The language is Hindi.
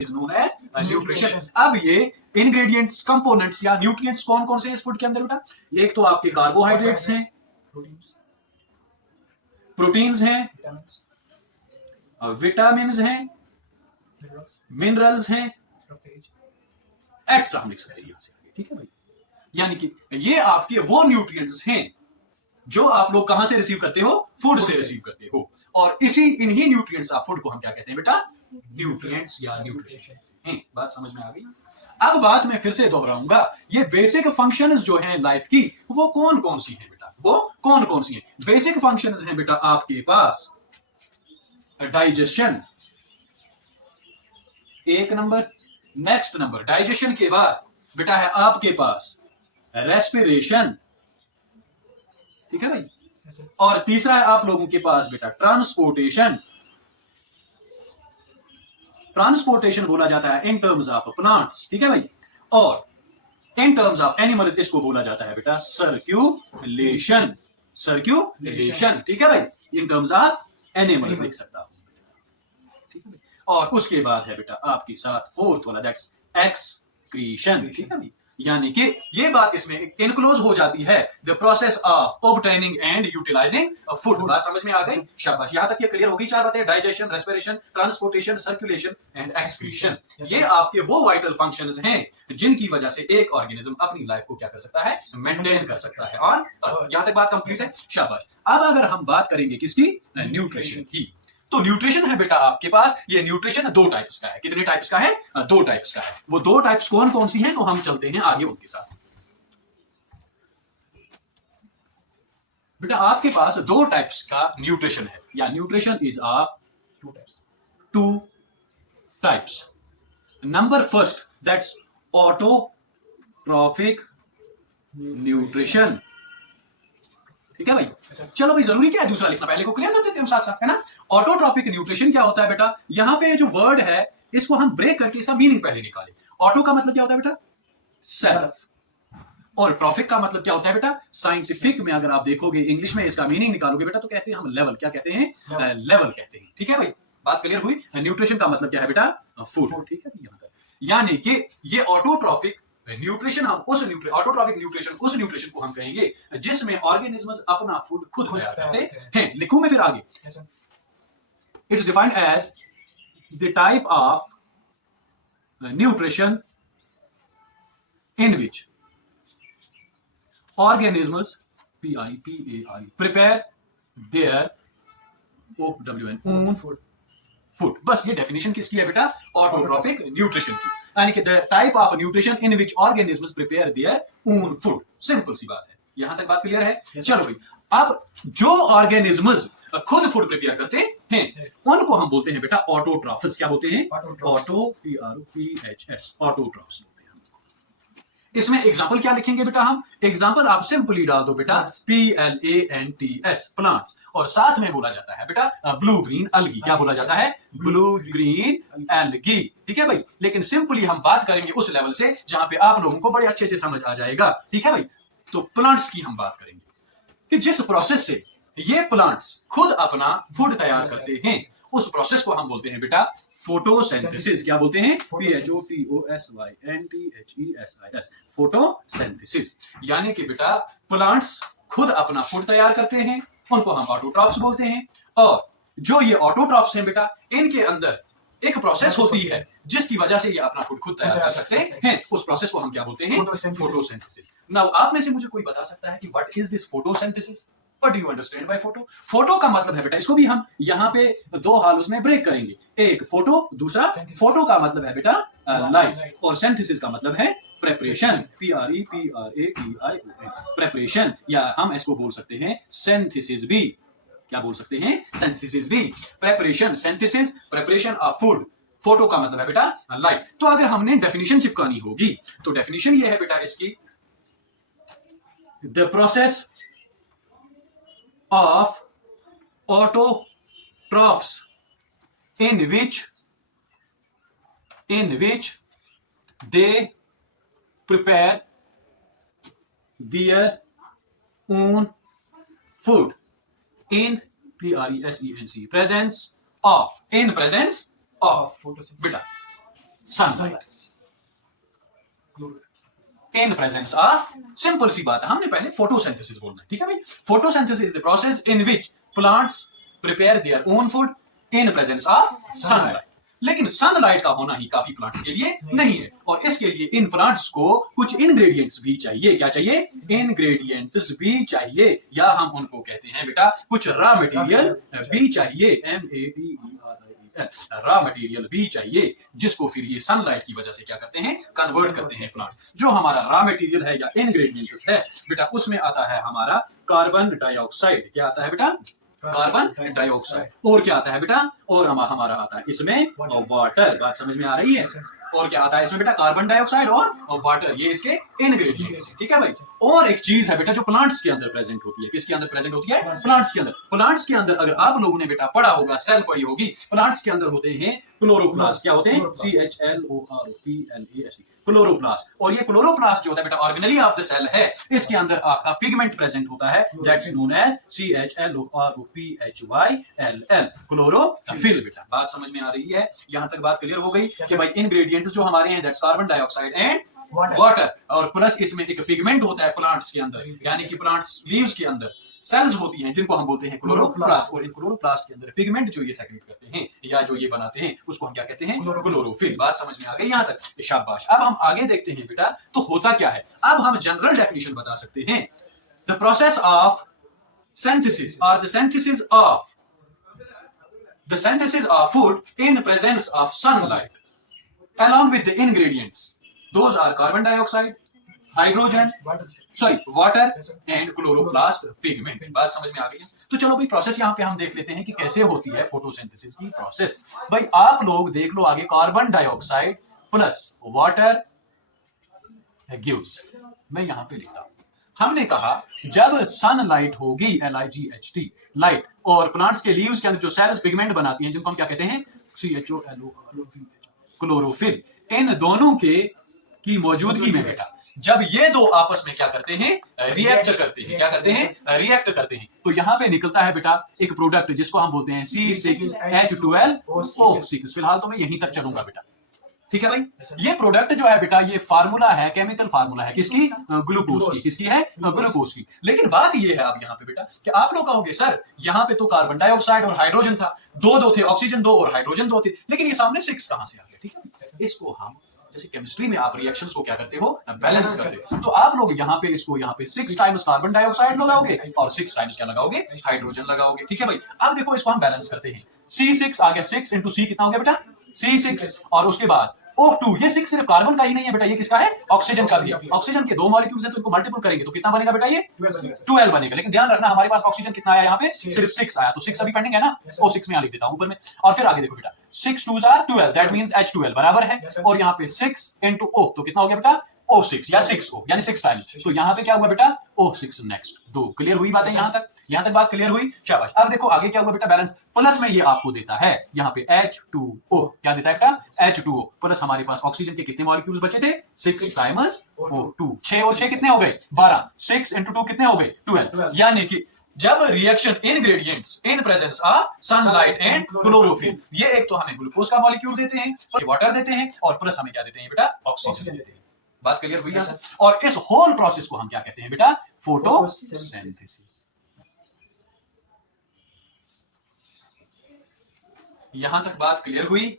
Is known as nutrition. अब ये इंग्रेडिएंट्स, कंपोनेंट्स या न्यूट्रिएंट्स कौन कौन से इस फूड के अंदर बेटा? एक तो आपके कार्बोहाइड्रेट्स हैं, प्रोटीन्स हैं, विटामिन हैं, मिनरल्स हैं, एक्स्ट्रा हम लिख सकते हैं यहां से, ठीक है भाई। यानी कि ये आपके वो न्यूट्रिएंट्स हैं जो आप लोग कहां से रिसीव करते हो? फूड से रिसीव करते हो। और इसी इन्हीं न्यूट्रिएंट्स ऑफ फूड को हम क्या कहते हैं बेटा? न्यूट्रिएंट्स या न्यूट्रिशन हैं। बात समझ में आ गई? अब बात मैं फिर से दोहराऊंगा, ये बेसिक फंक्शंस जो हैं लाइफ की, वो कौन कौन सी हैं बेटा? वो कौन कौन सी हैं? बेसिक फंक्शंस हैं बेटा आपके पास डाइजेशन एक नंबर, नेक्स्ट नंबर डाइजेशन के बाद बेटा है आपके पास रेस्पिरेशन, ठीक है भाई, और तीसरा है आप लोगों के पास बेटा ट्रांसपोर्टेशन। ट्रांसपोर्टेशन बोला जाता है इन टर्म्स ऑफ प्लांट्स, ठीक है भाई, और इन टर्म्स ऑफ एनिमल्स इसको बोला जाता है बेटा सर्क्यूलेशन। सर्क्यूलेशन, ठीक है भाई, इन टर्म्स ऑफ एनिमल्स लिख सकता हूं, ठीक है भाई। और उसके बाद है बेटा आपके साथ फोर्थ वाला, दैट्स एक्सक्रीशन, ठीक है भाई। यानी कि ये बात इसमें इनक्लोज हो जाती है the process of obtaining and utilising food. बात समझ में आ गई? शाबाश, यहां तक ये क्लियर होगी। चार बातें, digestion, respiration, transportation, circulation and excretion. ये आपके वो वाइटल फंक्शंस हैं जिनकी वजह से एक ऑर्गेनिज्म अपनी लाइफ को क्या कर सकता है? मेंटेन कर सकता है ऑन अर्थ। यहां तक बात कंप्लीट है, शाबाश। अब अगर हम बात करेंगे किसकी? न्यूट्रिशन की। तो न्यूट्रिशन है बेटा आपके पास, ये न्यूट्रिशन दो टाइप्स का है। कितने टाइप्स का है? दो टाइप्स का है। वो दो टाइप्स कौन कौन सी हैं? तो हम चलते हैं आगे उनके साथ। बेटा आपके पास दो टाइप्स का न्यूट्रिशन है, या nutrition is of two types. Number first, that's autotrophic nutrition, ठीक है भाई। चलो भाई, जरूरी क्या है दूसरा लिखना? पहले को क्लियर कर देते हैं हम साथ साथ, है ना। ऑटोट्रॉफिक न्यूट्रिशन क्या होता है बेटा? यहां पे जो वर्ड है इसको हम ब्रेक करके इसका मीनिंग पहले निकालें। ऑटो का मतलब क्या होता है बेटा? सेल्फ। और ट्रॉफिक का मतलब क्या होता है बेटा? साइंटिफिक में अगर आप देखोगे, इंग्लिश में इसका मीनिंग निकालोगे बेटा, तो कहते हैं हम लेवल। क्या कहते हैं? लेवल कहते हैं, ठीक है भाई। बात क्लियर हुई? न्यूट्रिशन का मतलब क्या है बेटा? फूड, ठीक है। यहां तक यानी कि ये ऑटोट्रॉफिक न्यूट्रिशन, हम उस ऑटोट्रॉफिक न्यूट्रिशन, उस न्यूट्रिशन को हम कहेंगे जिसमें ऑर्गेनिजम्स अपना फूड खुद तैयार करते हैं। लिखूं मैं फिर आगे? It's defined as the type of nutrition in which organisms prepare their own food। बस ये डेफिनेशन किसकी है बेटा? ऑटोट्रॉफिक न्यूट्रिशन की। यानी कि the type of nutrition in which organisms prepare their own food. Simple सी बात है, यहां तक बात क्लियर है? चलो भाई, अब जो ऑर्गेनिजम्स खुद फूड प्रिपेयर करते हैं उनको हम बोलते हैं बेटा ऑटोट्रॉफस। क्या बोलते हैं? ऑटोट्रॉफस, ऑटोट्रॉफ्स। इसमें एग्जाम्पल क्या लिखेंगे बेटा? हम एग्जाम्पल आप सिंपली डाल दो बेटा PLANTS, प्लांट्स, और साथ में बोला जाता है बेटा ब्लू ग्रीन अलगी। क्या बोला जाता है? ब्लू ग्रीन एल्गी, ठीक है भाई। लेकिन सिंपली हम बात करेंगे उस लेवल से जहां पे आप लोगों को बड़े अच्छे से समझ आ जाएगा, ठीक है भाई। तो प्लांट्स की हम बात करेंगे कि जिस प्रोसेस से ये प्लांट्स खुद अपना फूड तैयार करते हैं, उस प्रोसेस को हम बोलते हैं बेटा फोटोसिंथेसिस। क्या बोलते हैं? PHOTOSYNTHESIS, photosynthesis. यानी कि बेटा प्लांट्स खुद अपना फूड तैयार करते हैं, उनको हम ऑटोट्रॉफ्स बोलते हैं। और जो ये ऑटोट्रॉफ्स हैं बेटा, इनके अंदर एक प्रोसेस होती है जिसकी वजह से ये अपना फूड खुद तैयार कर सकते हैं। उस प्रोसेस को हम क्या बोलते हैं? फोटोसिंथेसिस। नाउ आप में से मुझे कोई बता सकता है कि what is this photosynthesis? What do you understand by photo? Photo का मतलब है बेटा, इसको भी हम यहाँ पे दो हाल उसमें ब्रेक करेंगे, एक फोटो, दूसरा फोटो का मतलब है बेटा लाइट, और सिंथेसिस का मतलब है प्रेपरेशन, PREPRATION, प्रेपरेशन, या हम इसको बोल सकते हैं सिंथेसिस भी। क्या बोल सकते हैं? सिंथेसिस भी। Preparation, synthesis, preparation of food. Photo का मतलब है बेटा लाइट। तो अगर हमने डेफिनेशन चिपकानी होगी तो डेफिनेशन ये है बेटा इसकी, the process of autotrophs in which they prepare their own food in presence of बेटा sunlight in presence of, simple सी बात है, हमने पहले फोटोसिंथेसिस बोलना है, ठीक है भाई। Photosynthesis is the process in which plants prepare their own food in presence of sunlight. लेकिन सनलाइट का होना ही काफी प्लांट्स के लिए नहीं है, और इसके लिए इन प्लांट्स को कुछ इंग्रेडिएंट्स भी चाहिए। क्या चाहिए? इंग्रेडिएंट्स भी चाहिए, या हम उनको कहते हैं बेटा कुछ रॉ मटेरियल भी चाहिए, MATERIAL, रॉ मटेरियल भी चाहिए, जिसको फिर ये सनलाइट की वजह से क्या करते हैं, कन्वर्ट करते हैं प्लांट्स। जो हमारा रॉ मटेरियल है या इंग्रेडिएंट्स है बेटा, उसमें आता है हमारा कार्बन डाइऑक्साइड। क्या आता है बेटा? Carbon dioxide. और क्या आता है बेटा? और हमारा आता है इसमें वाटर। बात समझ में आ रही है? और क्या आता है इसमें बेटा? कार्बन डाइऑक्साइड और वाटर, ये इसके इंग्रेडिएंट्स हैं, ठीक है भाई। और एक चीज है बेटा जो प्लांट्स के अंदर प्रेजेंट होती है। किसके अंदर प्रेजेंट होती है? प्लांट्स के अंदर। प्लांट्स के अंदर अगर आप लोगों ने बेटा पढ़ा होगा, सेल पढ़ी होगी, प्लांट्स के अंदर होते हैं क्लोरोप्लास्ट। क्या होते हैं? CHLOROPLAST, chloroplast. और ये क्लोरोप्लास्ट जो होता है बेटा ऑर्गेनेली ऑफ द सेल है, इसके अंदर आपका पिगमेंट प्रेजेंट होता है, that's known as CHLOROPHYLL, chlorophyll. बेटा बात समझ में आ रही है? यहां तक बात क्लियर हो गई कि भाई इंग्रेडिएंट्स जो हमारे हैं that's carbon dioxide and water, और प्लस इसमें एक पिगमेंट होता है प्लांट्स के अंदर, यानी कि प्लांट्स लीव्स के अंदर सेल्स होती हैं जिनको हम बोलते हैं क्लोरोप्लास्ट, और इन क्लोरोप्लास्ट के अंदर पिगमेंट जो ये सेक्रेट करते हैं या जो ये बनाते हैं उसको हम क्या कहते हैं? क्लोरोफिल। बात समझ में आ गई यहां तक? शाबाश। अब हम आगे देखते हैं बेटा तो होता क्या है। अब हम जनरल डेफिनेशन बता सकते हैं, the process of synthesis or the synthesis of food in presence of sunlight along with the ingredients, those are carbon dioxide, hydrogen, water and chloroplast pigment। बात समझ में आ गई है? तो चलो भाई प्रोसेस यहाँ पे हम देख लेते हैं कि कैसे होती है फोटोसिंथेसिस की प्रोसेस। भाई आप लोग देख लो आगे, carbon dioxide plus water gives, मैं यहाँ पे लिखता हूं, हमने कहा जब सनलाइट होगी, LIGHT, लाइट, और प्लांट्स के लीव्स के अंदर जो सेल्स पिगमेंट बनाती हैं जिनको हम क्या कहते हैं? CHOLOROPH, chlorophyll. इन दोनों के की मौजूदगी में बेटा जब ये दो आपस में क्या करते हैं? रिएक्ट करते हैं। क्या करते हैं? रिएक्ट करते हैं। तो यहां पे निकलता है बेटा एक प्रोडक्ट जिसको हम बोलते हैं C6H12O6। फिलहाल तो मैं यहीं तक चलूंगा बेटा, ठीक है भाई। ये प्रोडक्ट जो है बेटा, ये फार्मूला है, केमिकल फार्मूला है, किसकी? ग्लूकोज की। किसकी है? ग्लूकोज की। लेकिन बात ये है अब यहाँ पे बेटा कि आप लोग कहोगे सर यहाँ पे तो कार्बन डाइऑक्साइड और हाइड्रोजन था, दो थे, ऑक्सीजन 2 और हाइड्रोजन 2 थे, लेकिन ये सामने 6 कहां से आ गया? ठीक है, इसको हम जैसे केमिस्ट्री में आप रिएक्शंस को क्या करते हो? बैलेंस करते हो। तो आप लोग यहाँ पे इसको यहाँ पे 6 टाइम्स कार्बन डाइऑक्साइड लगाओगे और 6 टाइम्स क्या लगाओगे? हाइड्रोजन लगाओगे, ठीक है भाई। अब देखो इसको हम बैलेंस करते हैं, C6 आ गया, 6 इंटू C कितना हो गया बेटा? C6, और उसके बाद O2, ये 6 सिर्फ कार्बन का ही नहीं है बेटा, ये किसका है? ऑक्सीजन का भी है। ऑक्सीजन के 2 मॉलिक्यूल्स हैं तो इनको मल्टीपल करेंगे तो कितना बनेगा बेटा? ये 12 बनेगा। लेकिन ध्यान रखना हमारे पास ऑक्सीजन कितना आया यहाँ पे? सिर्फ 6 आया, तो 6 अभी पेंडिंग है ना, O6 में लिख देता हूं ऊपर में। और फिर आगे देखो बेटा, 6 2s are 12, that means H12 बराबर है, और यहाँ पे 6 इंटू O तो कितना हो गया बेटा? O6 या 6O, यानी 6 टाइम्स। तो यहाँ पे क्या हुआ बेटा? O6 next. 2 क्लियर हुई बात है यहाँ तक? यहाँ तक बात क्लियर हुई? शाबाश। अब देखो आगे क्या हुआ बेटा? बैलेंस प्लस में ये आपको देता है यहाँ पे H2O। क्या देता है बेटा? H2O प्लस हमारे पास ऑक्सीजन के कितने मॉलिक्यूल्स बचे थे? 6 टाइम्स O2। 6 और 6 कितने हो गए? 12। 6 इंटू 2 कितने हो गए? 12। यानी कि जब reaction ingredients in presence of sunlight and chlorophyll, ये एक तो हमें ग्लूकोज का मॉलिक्यूल देते हैं, वाटर देते हैं, और प्लस हमें क्या देते हैं बेटा? ऑक्सीजन देते हैं। बात क्लियर हुई? और इस होल प्रोसेस को हम क्या कहते हैं बेटा? फोटोसिंथेसिस। यहां तक बात क्लियर हुई?